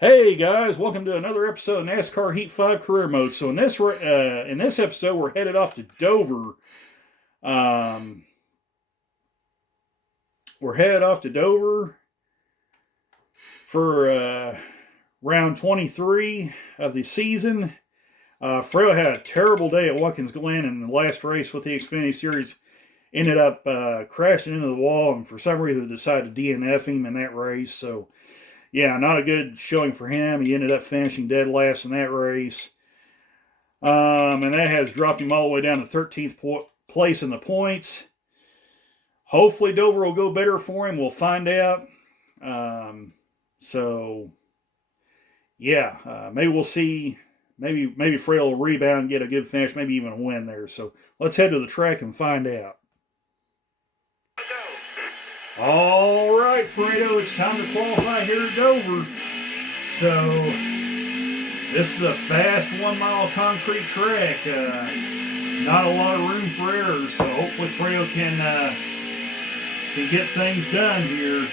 Hey guys, welcome to another episode of NASCAR Heat 5 Career Mode. So in this episode, we're headed off to Dover. We're headed off to Dover for round 23 of the season. Fredo had a terrible day at Watkins Glenn in the last race with the XFinity Series. Ended up crashing into the wall, and for some reason decided to DNF him in that race. So yeah, not a good showing for him. He ended up finishing dead last in that race. And that has dropped him all the way down to 13th place in the points. Hopefully Dover will go better for him. We'll find out. Maybe we'll see. Maybe Fredo will rebound and get a good finish, maybe even a win there. So let's head to the track and find out. All right, Fredo, it's time to qualify here at Dover. So, this is a fast 1 mile concrete track. Not a lot of room for errors, so hopefully Fredo can get things done here.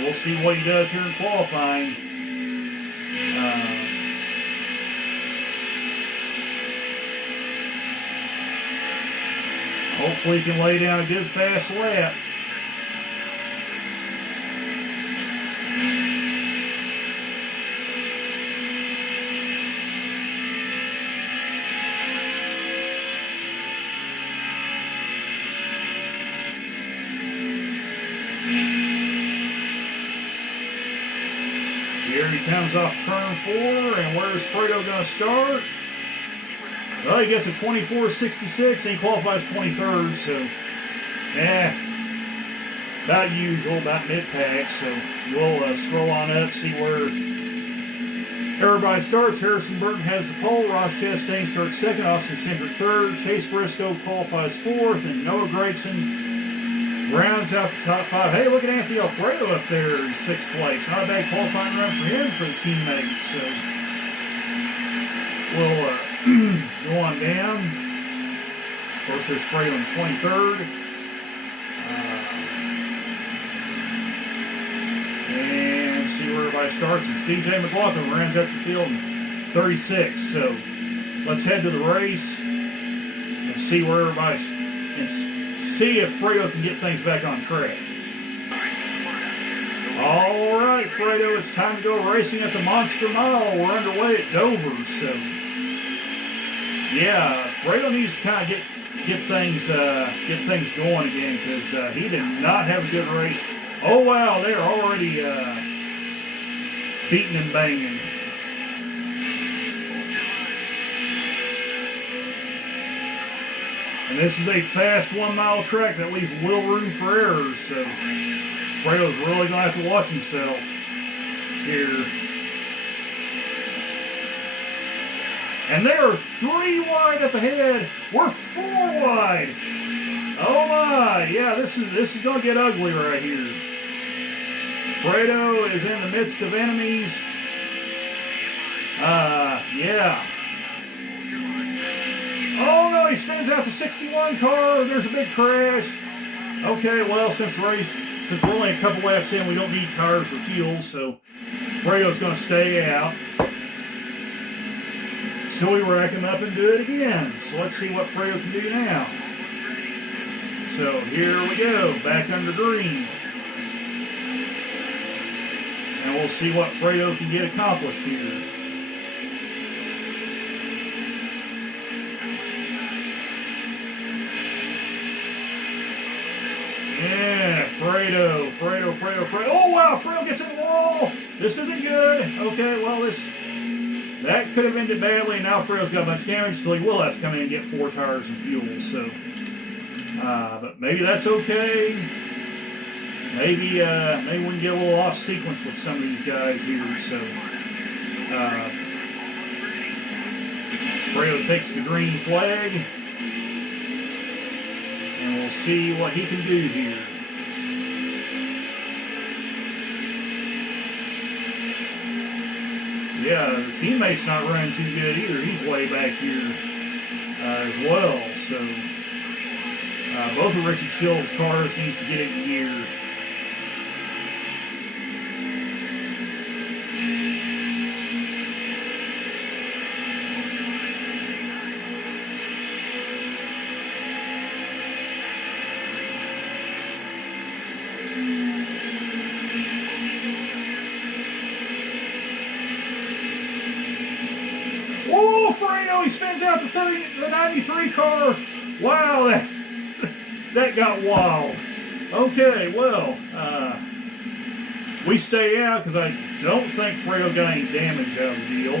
We'll see what he does here in qualifying. Hopefully he can lay down a good fast lap. Here he comes off turn 4, and where's Fredo going to start? Well, he gets a 24.66, and he qualifies 23rd, so, about usual, about mid-pack, so we'll scroll on up, see where everybody starts. Harrison Burton has the pole, Ross Chastain starts second, Austin Cindric third, Chase Briscoe qualifies 4th, and Noah Gragson rounds out the top 5. Hey, look at Anthony Alfredo up there in 6th place. Not a bad qualifying run for him for the teammates. So we'll go on down. Of course, there's Fredo in 23rd. And see where everybody starts. And CJ McLaughlin rounds out the field in 36. So let's head to the race and see where everybody's. See if Fredo can get things back on track. All right, Fredo, it's time to go racing at the Monster Mile. We're underway at Dover, so yeah, Fredo needs to kind of get things going again because he did not have a good race. Oh wow, they're already beating and banging. And this is a fast 1 mile track that leaves little room for errors, so Fredo's really going to have to watch himself here. And there are 3 wide up ahead. We're 4 wide. Oh my, yeah, this is going to get ugly right here. Fredo is in the midst of enemies. Yeah. Oh no, he spins out to 61 car. There's a big crash. Okay, well, since we're only a couple laps in, we don't need tires or fuel, so Fredo's going to stay out. So we rack him up and do it again. So let's see what Fredo can do now. So here we go, back under green. And we'll see what Fredo can get accomplished here. Yeah, Fredo. Oh, wow, Fredo gets in the wall. This isn't good. Okay, well, that could have ended badly. Now Fredo's got a bunch of damage, so he will have to come in and get 4 tires and fuel. So, but maybe that's okay. Maybe we can get a little off sequence with some of these guys here. So, Fredo takes the green flag. And we'll see what he can do here. Yeah, the teammate's not running too good either. He's way back here as well. So both of Richie Child's cars needs to get in gear. Fredo, he spins out the 93 car. Wow, that got wild. Okay, well, we stay out because I don't think Fredo got any damage out of the deal.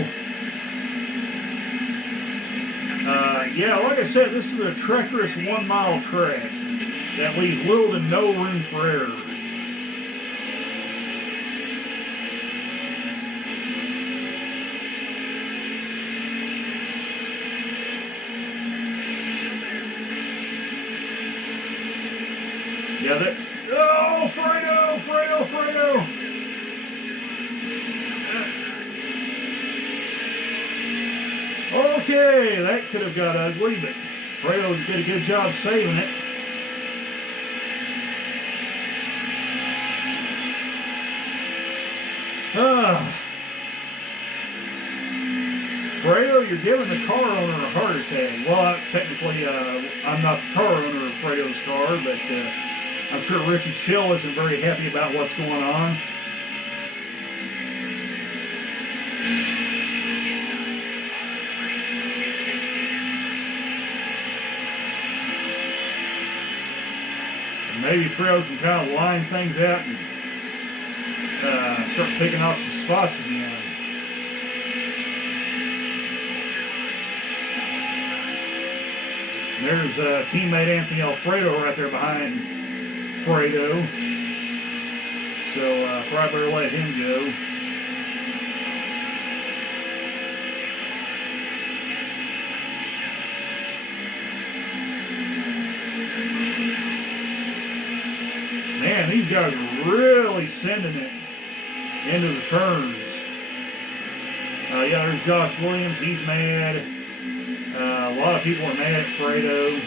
Yeah, like I said, this is a treacherous 1 mile track that leaves little to no room for error. Yeah, that. Oh, Fredo! Fredo! Fredo! Okay, that could have got ugly, but Fredo did a good job saving it. Fredo, you're giving the car owner a heart attack. Well, technically, I'm not the car owner of Fredo's car, but I'm sure Richie Chill isn't very happy about what's going on. And maybe Fredo can kind of line things out and start picking off some spots again. There's teammate Anthony Alfredo right there behind Fredo. So probably better let him go. Man, these guys are really sending it into the turns. Yeah, there's Josh Williams. He's mad. A lot of people are mad at Fredo.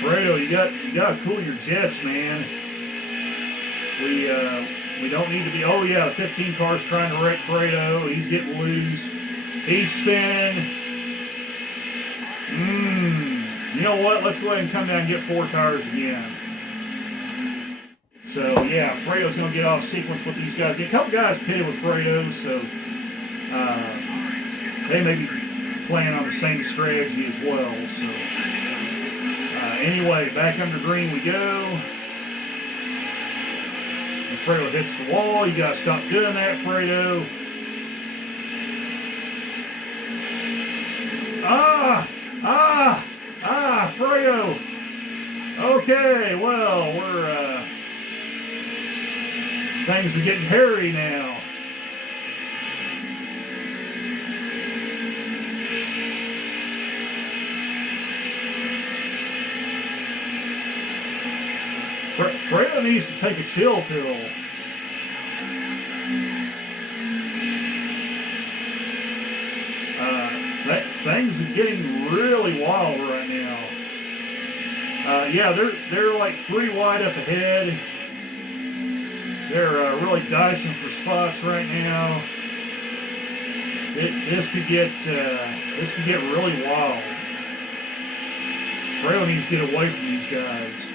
Fredo, you gotta cool your jets, man. We don't need to be. Oh yeah, 15 cars trying to wreck Fredo. He's getting loose. He's spinning. You know what? Let's go ahead and come down and get 4 tires again. So yeah, Fredo's gonna get off sequence with these guys. A couple guys pitted with Fredo, so they may be playing on the same strategy as well. So anyway, back under green we go. And Fredo hits the wall. You gotta stop doing that, Fredo. Fredo. Okay, well, things are getting hairy now. Fredo needs to take a chill pill. Things are getting really wild right now. Yeah, they're like 3 wide up ahead. They're really dicing for spots right now. This could get really wild. Fredo needs to get away from these guys.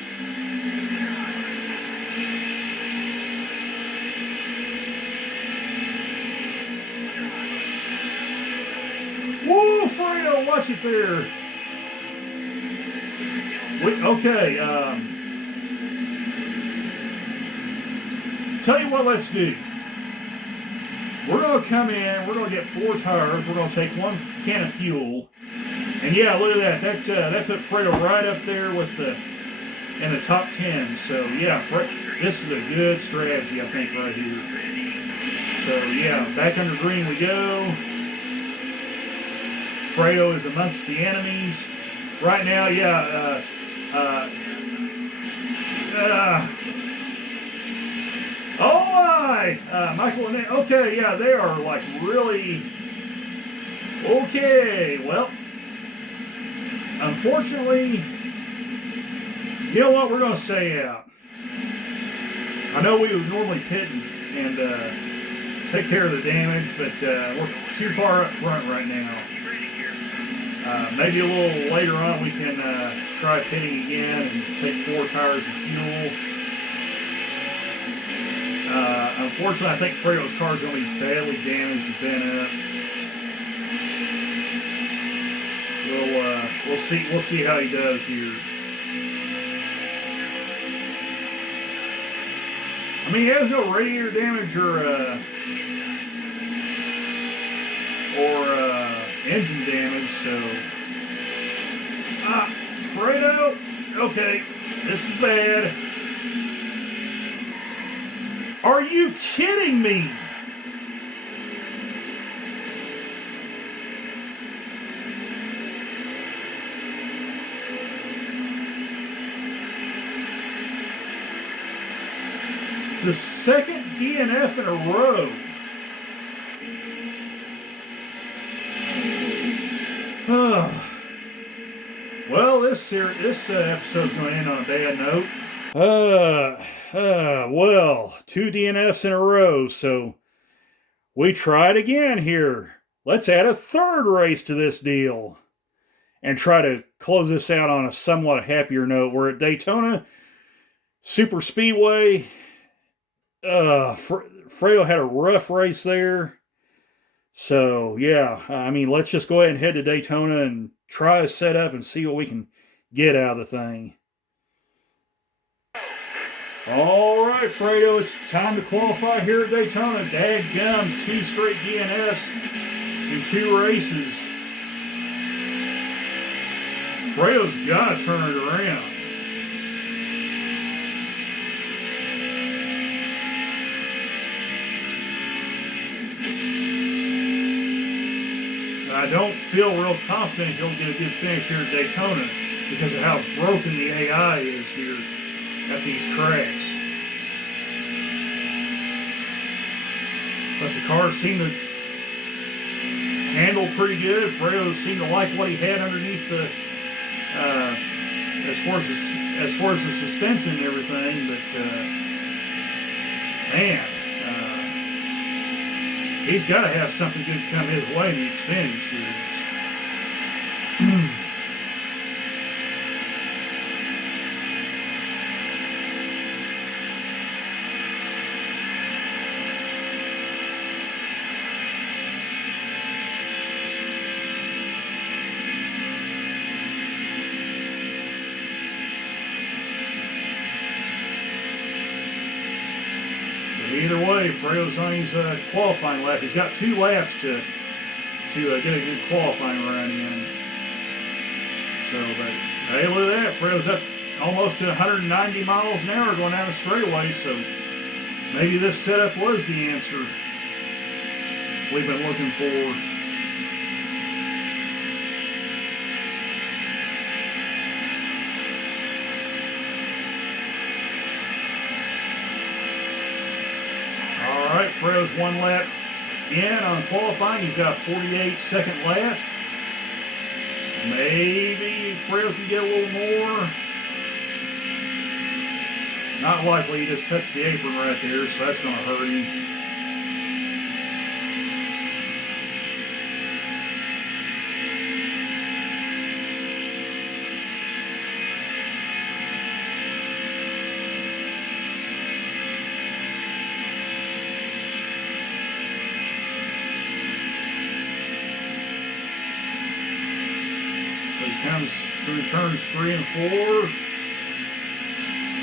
Woo, Fredo, watch it there. Okay, tell you what, let's do. We're going to come in, we're going to get 4 tires, we're going to take 1 can of fuel. And yeah, look at that. That put Fredo right up there with in the top 10. So yeah, this is a good strategy, I think, right here. So yeah, back under green we go. Fredo is amongst the enemies right now. Yeah. Michael and okay, yeah, they are like really okay. Well, unfortunately, you know what? We're going to stay out. I know we would normally pit and take care of the damage, but we're too far up front right now. Maybe a little later on we can try pitting again and take 4 tires of fuel. Unfortunately, I think Fredo's car is going to be badly damaged and bent up. We'll see how he does here. I mean, he has no radiator damage or engine damage, so Fredo, okay, this is bad. Are you kidding me? The second DNF in a row. Well, this episode's going to end on a bad note. Well, 2 DNFs in a row, so we tried again here. Let's add a 3rd race to this deal and try to close this out on a somewhat happier note. We're at Daytona Super Speedway. Fredo had a rough race there. So, yeah, I mean, let's just go ahead and head to Daytona and try a setup and see what we can get out of the thing. All right, Fredo, it's time to qualify here at Daytona. Dadgum, 2 straight DNFs in 2 races. Fredo's got to turn it around. I don't feel real confident he'll get a good finish here at Daytona because of how broken the AI is here at these tracks. But the cars seem to handle pretty good. Fredo seemed to like what he had underneath the, as far as the suspension and everything. But man. He's got to have something good come his way in the XFinity Series. Either way, Fredo's on his qualifying lap. He's got 2 laps to get a good qualifying run in. So, but hey, look at that. Fredo's up almost to 190 miles an hour going down the straightaway. So maybe this setup was the answer we've been looking for. Alright, Fredo's 1 lap in on qualifying. He's got a 48-second lap. Maybe Fredo can get a little more. Not likely. He just touched the apron right there, so that's going to hurt him. Comes through turns 3 and 4.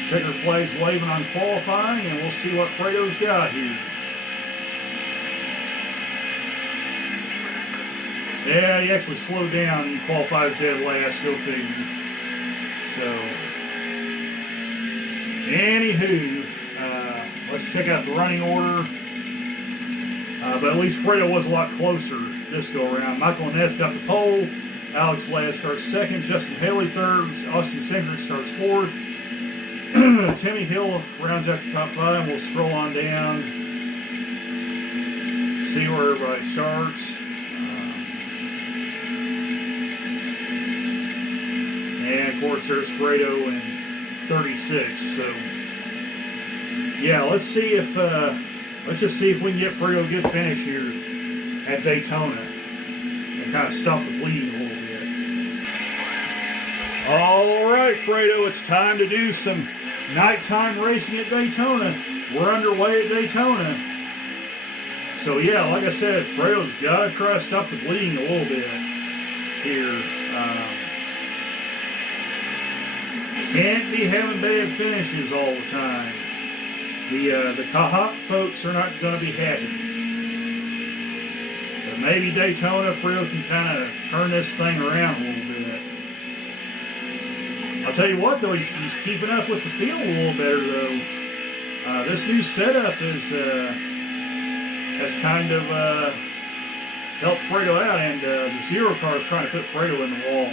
Checker flags waving on qualifying, and we'll see what Fredo's got here. Yeah, he actually slowed down and qualifies dead last. Go figure. So, anywho, let's check out the running order. But at least Fredo was a lot closer this go around. Michael Annette's got the pole. Alex Ladd starts 2nd, Justin Haley 3rd, Austin Cindric starts 4th. Timmy Hill rounds out your top 5. We'll scroll on down, see where everybody starts. And of course there's Fredo in 36. So yeah, let's just see if we can get Fredo a good finish here at Daytona and kind of stop the bleeding a little bit. All right, Fredo, it's time to do some nighttime racing at Daytona. We're underway at Daytona. So yeah, like I said, Fredo's got to try to stop the bleeding a little bit here. Can't be having bad finishes all the time. The Cahat folks are not going to be happy. But maybe Daytona, Fredo can kind of turn this thing around a little bit. I'll tell you what, though, he's keeping up with the field a little better, though. This new setup has kind of helped Fredo out, and the Zero car is trying to put Fredo in the wall.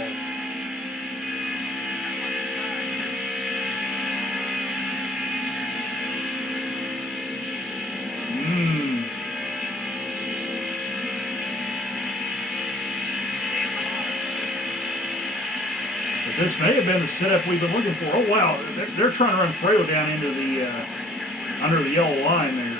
But this may have been the setup we've been looking for. Oh wow, they're trying to run Fredo down into the under the yellow line there.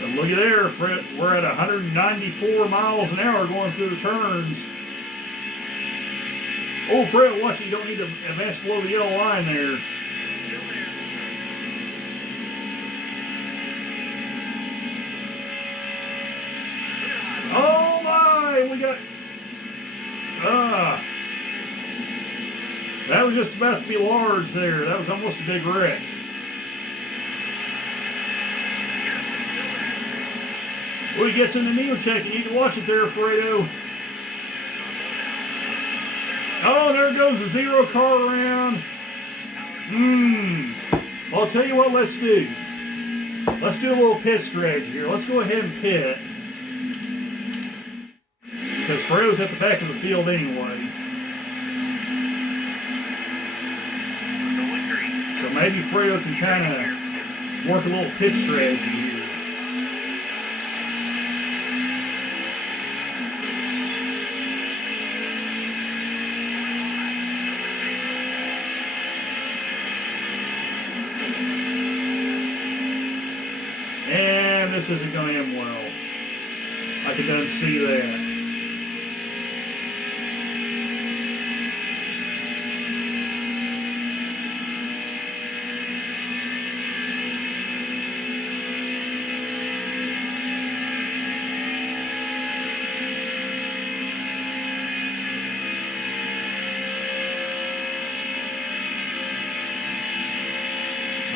But look at there, we're at 194 miles an hour going through the turns. Oh, Fredo, watch it. You don't need to advance below the yellow line there. Oh, my! We got... that was just about to be large there. That was almost a big wreck. Oh, he gets in the needle check. You need to watch it there, Fredo. Oh, there goes the Zero car around. Well, I'll tell you what let's do. Let's do a little pit strategy here. Let's go ahead and pit. Because Fredo's at the back of the field anyway. So maybe Fredo can kind of work a little pit strategy here. And this isn't going to end well. I can done see that.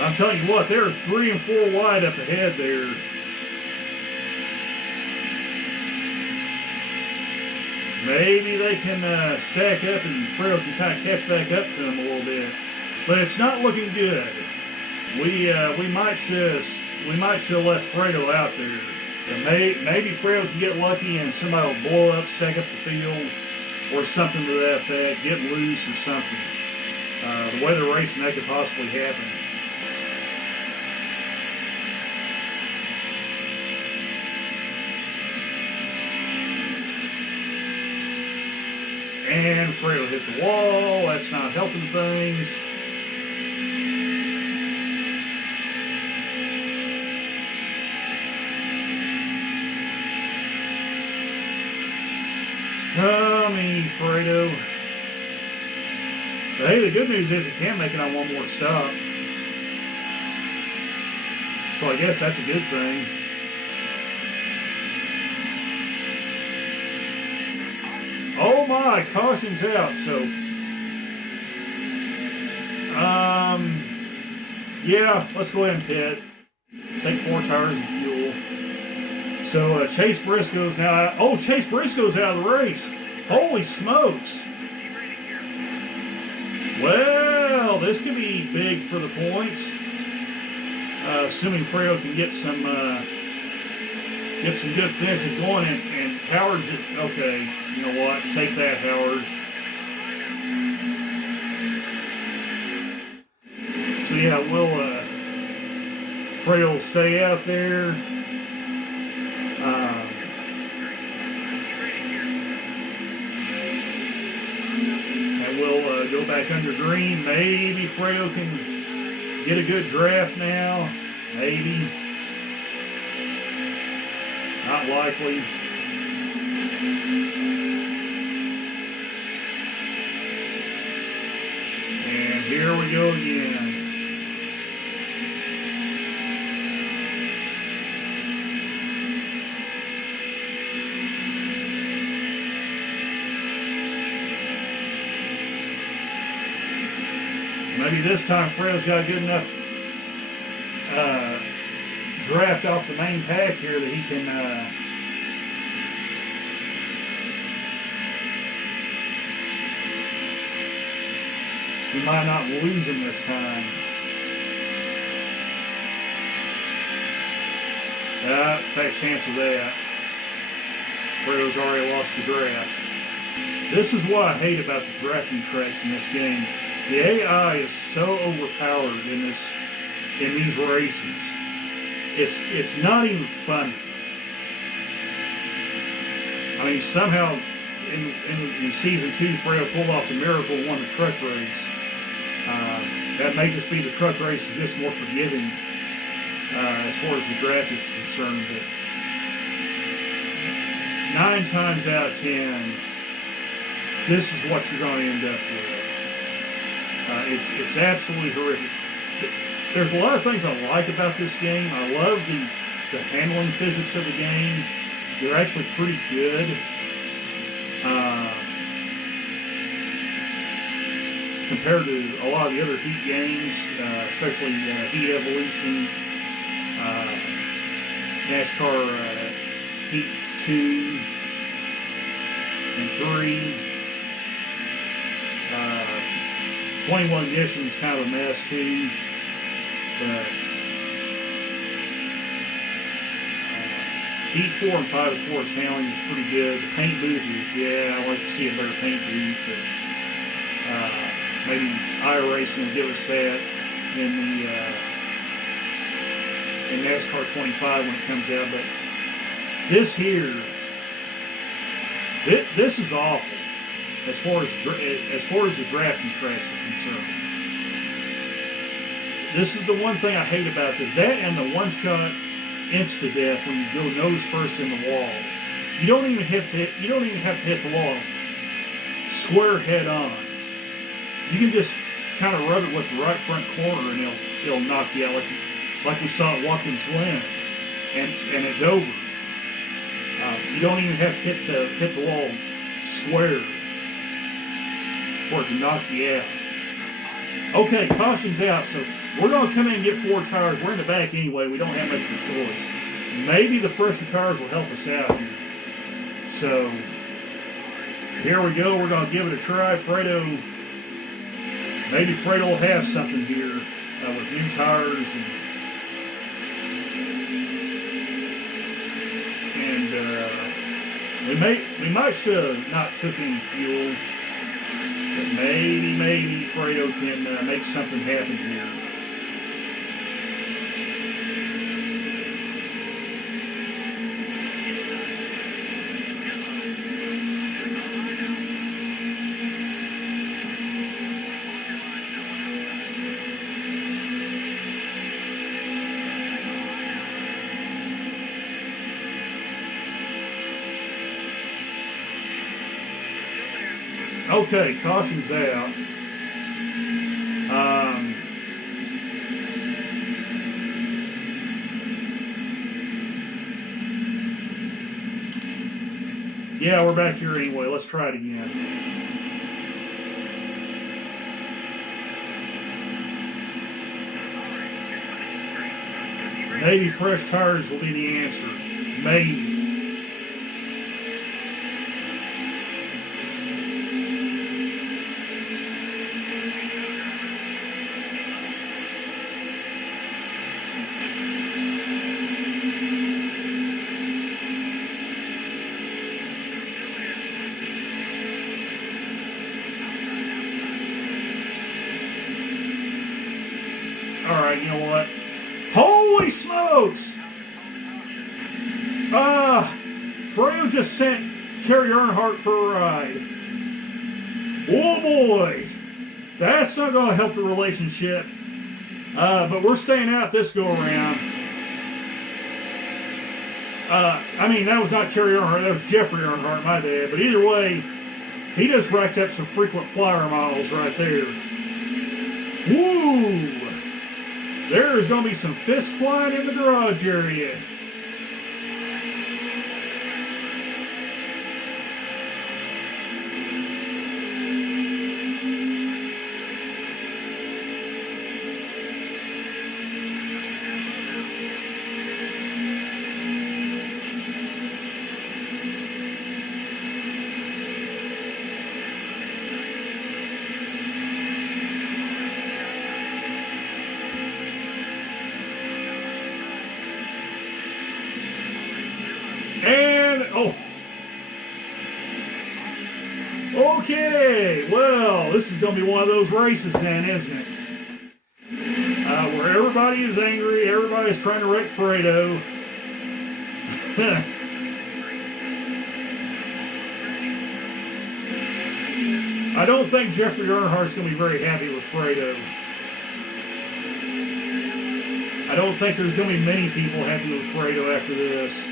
I'm telling you what, they're 3 and 4 wide up ahead there. Maybe they can stack up and Fredo can kind of catch back up to them a little bit. But it's not looking good. We might just left Fredo out there. And maybe Fredo can get lucky and somebody will blow up, stack up the field, or something to that effect, get loose or something. The way they're racing, that could possibly happen. And Fredo hit the wall. That's not helping things. Oh, me, Fredo. But hey, the good news is he can make it on one more stop. So I guess that's a good thing. Oh my, caution's out, so yeah, let's go ahead and pit. Take 4 tires of fuel. So Chase Briscoe's now out. Oh, Chase Briscoe's out of the race. Holy smokes. Well, this could be big for the points. Assuming Fredo can get some good finishes going, and Howard's just, okay, you know what, take that, Howard. So yeah, Fredo will stay out there. And we'll go back under green. Maybe Fredo can get a good draft now. Maybe. Not likely. And here we go again. Maybe this time Fredo's got a good enough draft off the main pack here that he can he might not lose him this time. Fat chance of that. Fredo's already lost the draft. This is what I hate about the drafting tracks in this game. The AI is so overpowered in these races. It's not even funny. I mean, somehow in season 2, Fredo pulled off the miracle and won the truck race. That may just be the truck race is just more forgiving as far as the draft is concerned. But 9 times out of 10, this is what you're going to end up with. It's absolutely horrific. There's a lot of things I like about this game. I love the handling physics of the game. They're actually pretty good. Compared to a lot of the other Heat games, especially Heat Evolution, NASCAR Heat 2 and 3. 21 Ignition's kind of a mess too, but Heat 4 and 5 as far as handling is pretty good. The paint booth is, yeah, I'd like to see a better paint booth, but maybe iRacing will give us that in NASCAR 25 when it comes out. But this here, this is awful. As far as the drafting tracks are concerned, this is the one thing I hate about this. That and the one-shot insta-death when you go nose first in the wall. You don't even have to hit the wall square head on. You can just kind of rub it with the right front corner and it'll knock you out, like we saw at Watkins Glenn and at Dover. You don't even have to hit the wall square for it to knock you out. Okay, caution's out, so we're going to come in and get 4 tires. We're in the back anyway. We don't have much of a choice. Maybe the fresher tires will help us out here. So, here we go. We're going to give it a try. Maybe Fredo will have something here with new tires and we might should have not took any fuel. But maybe Fredo can make something happen here. Okay, caution's out. Yeah, we're back here anyway. Let's try it again. Maybe fresh tires will be the answer. Maybe. Alright, you know what? Holy smokes! Fredo just sent Kerry Earnhardt for a ride. Oh boy! That's not going to help the relationship. But we're staying out this go around. I mean, that was not Kerry Earnhardt, that was Jeffery Earnhardt, my bad. But either way, he just racked up some frequent flyer miles right there. Woo! There is going to be some fists flying in the garage area. And, oh. Okay, well, this is going to be one of those races then, isn't it? Where everybody is angry, everybody's trying to wreck Fredo. I don't think Jeffery Earnhardt's going to be very happy with Fredo. I don't think there's going to be many people happy with Fredo after this.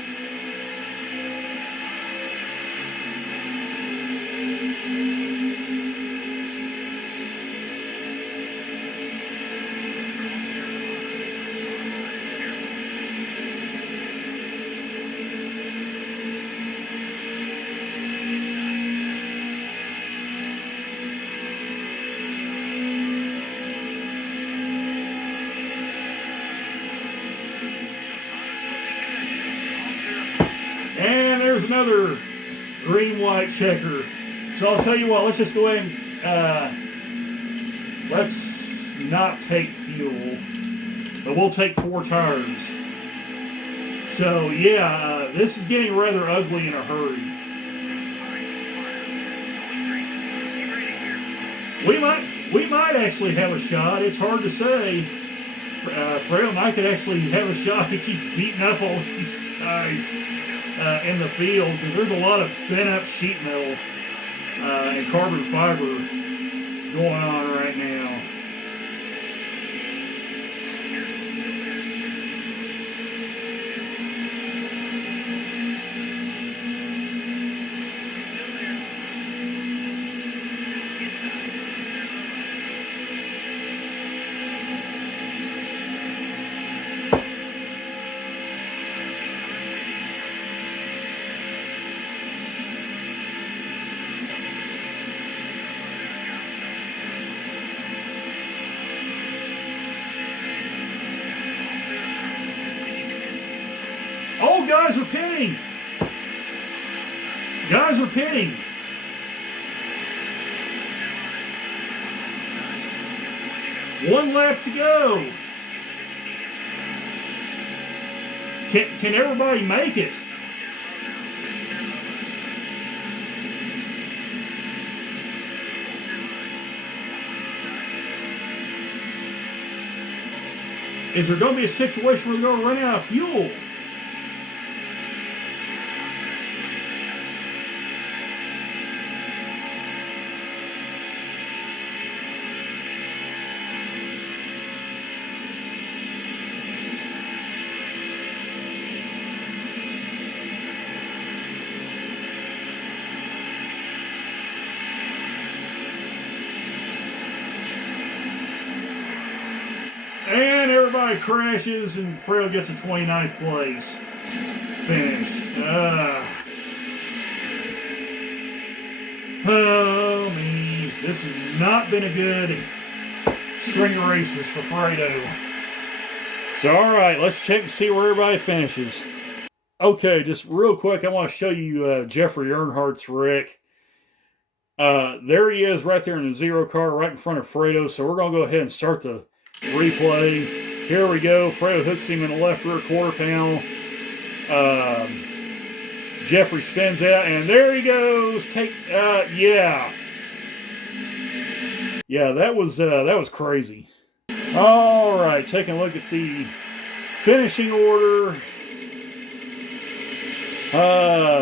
And there's another green-white checker. So I'll tell you what, let's just go ahead and let's not take fuel, but we'll take 4 tires. So yeah, this is getting rather ugly in a hurry. We might actually have a shot. It's hard to say. Fredo and I could actually have a shot to keep beating up all these guys in the field, because there's a lot of bent up sheet metal and carbon fiber going on right now. Oh, guys are pinning. Guys are pinning. One lap to go. Can everybody make it? Is there going to be a situation where we're going to run out of fuel? And everybody crashes, and Fredo gets a 29th place finish. Oh, me. This has not been a good string of races for Fredo. So, all right, let's check and see where everybody finishes. Okay, just real quick, I want to show you Jeffery Earnhardt's wreck. There he is right there in the 0 car, right in front of Fredo. So we're going to go ahead and start the replay. Here we go. Fredo hooks him in the left rear quarter panel. Jeffery spins out, and there he goes. Yeah, that was crazy. All right, taking a look at the finishing order.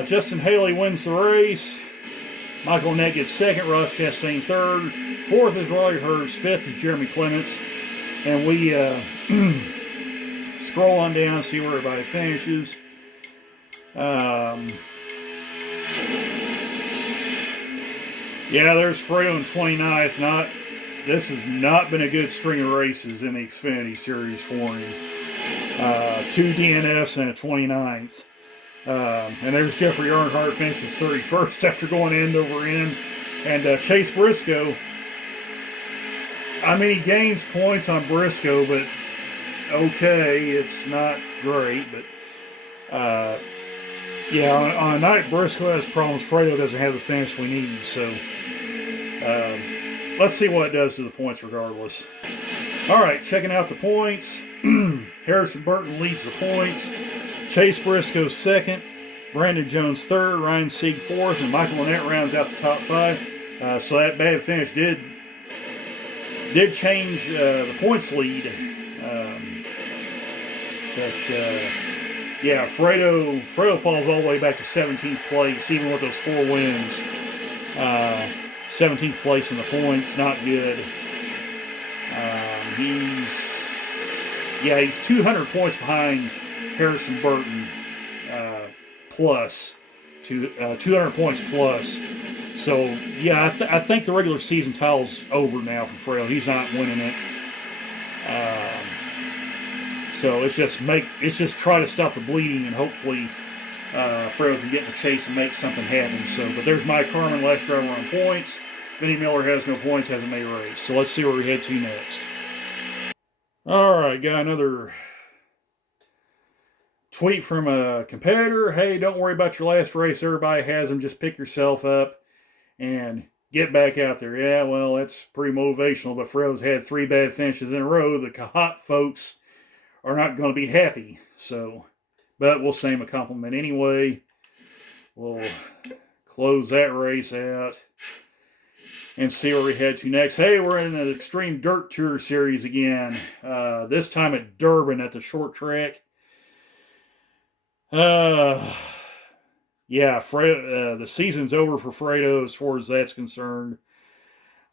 Justin Haley wins the race. Michael Annett gets second. Ross Chastain third. Fourth is Roy Hurst. Fifth is Jeremy Clements. And we scroll on down, see where everybody finishes. Yeah, there's Fredo in 29th. This has not been a good string of races in the Xfinity Series for him. 2 DNFs and a 29th. And there's Jeffery Earnhardt finishes 31st after going end over end. And Chase Briscoe, I mean, he gains points on Briscoe, but okay, it's not great. But yeah, on a night Briscoe has problems, Fredo doesn't have the finish we need. So let's see what it does to the points regardless. All right, checking out the points. Harrison Burton leads the points. Chase Briscoe second. Brandon Jones third. Ryan Sieg fourth. And Michael Annett rounds out the top 5. So that bad finish did change the points lead. Yeah, Fredo falls all the way back to 17th place, even with those 4 wins. 17th place in the points, not good. He's 200 points behind Harrison Burton, plus 200 points plus. So yeah, I think the regular season title's over now for Fredo. He's not winning it. So it's just try to stop the bleeding, and hopefully Fredo can get in the chase and make something happen. So, but there's Mike Harmon, last driver on points. Vinnie Miller has no points, hasn't made a race. So let's see where we head to next. All right, got another tweet from a competitor. Hey, don't worry about your last race. Everybody has them. Just pick yourself up and get back out there. Yeah, well, that's pretty motivational, but Fredo's had 3 bad finishes in a row. The hot folks are not going to be happy. So, but we'll send him a compliment anyway. We'll close that race out and see where we head to next. Hey, we're in the Extreme Dirt Tour Series again. This time at Durban at the short track. Yeah, Fredo, the season's over for Fredo as far as that's concerned.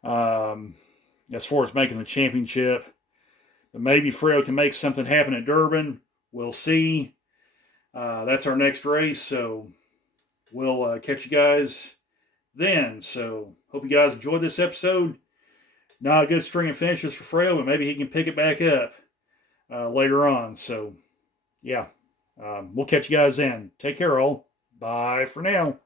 As far as making the championship. But maybe Fredo can make something happen at Durban. We'll see. That's our next race, so we'll catch you guys then. So, hope you guys enjoyed this episode. Not a good string of finishes for Fredo, but maybe he can pick it back up later on. So, yeah. We'll catch you guys then. Take care, all. Bye for now.